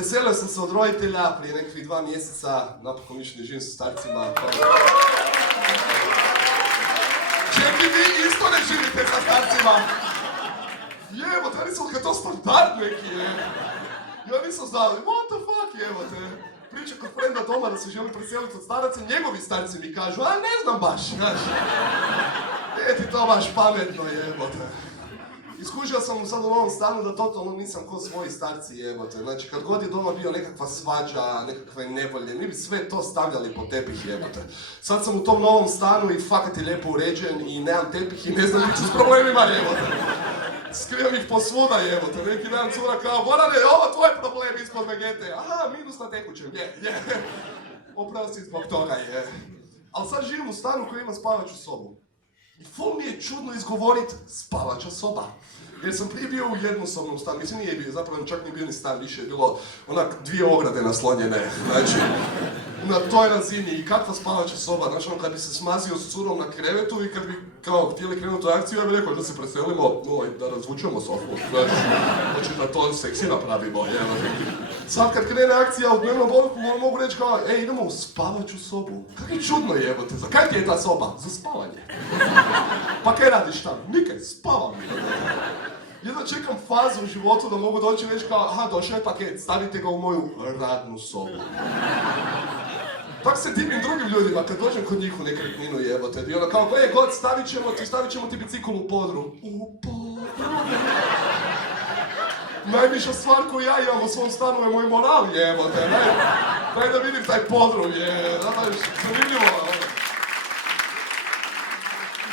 preselio sam se od roditelja prije nekakvih 2 mjeseca, napokon više ne živim sa starcima. Čekaj, vi isto ne živite sa starcima? Jebote, ja nisam kad to standard neki je. Ja nisam znao, what the fuck, jebote. Priča kod frenda doma da se želi preseliti od staraca, njegovi starci mi kažu, a ne znam baš, znaš. Nije ti to baš pametno, jebote. Iskužio sam sad u novom stanu da totalno nisam ko svoji starci, jebote. Znači, kad god je doma bio nekakva svađa, nekakve nevolje, mi bi sve to stavljali po tepih, jebote. Sad sam u tom novom stanu i fakat je lijepo uređen i nemam tepih i ne znam biti s problemima, jebote. Skrivam ih posvuda, jebote. Neki dan cura kao, Gorane, ovo tvoj problem ispod Vegete. Aha, minus na tekućem, je. Oprosti zbog toga, je. Ali sad živim u stanu koji ima spavaću sobu. I ful mi je čudno izgovorit spavača soba. Jer sam prije bio u jednosobnom stanu, mislim nije bio, zapravo čak nije bio ni stan, više je bilo onak 2 ograde naslonjene, znači na toj razini i kakva spavača soba, znači on kad bi se smazio s curom na krevetu i kad bi kao htjeli krenuti u akciju, ja bih rekao da se preselimo, da razvučemo sofu, znači da to seksi napravimo, Sad kad krene akcija u dnevnom boravku, mogu reći kao, idemo u spavaču sobu. Kako je čudno jebote, za kaj ti je ta soba? Za spavanje. Pa kaj radiš tam? Nikaj, spavam. Jedno čekam fazu u životu da mogu doći i reći kao, aha, došao je paket, stavite ga u moju radnu sobu. Tak se divim drugim ljudima kad dođem kod njih u nekretninu jebote. I ono kao, god, stavit ćemo ti bicikl u podrum. U podrum. Najviša stvar koju ja imam u svom stanu je moj moral, jebote, Daj da vidim taj podrum, zanimljivo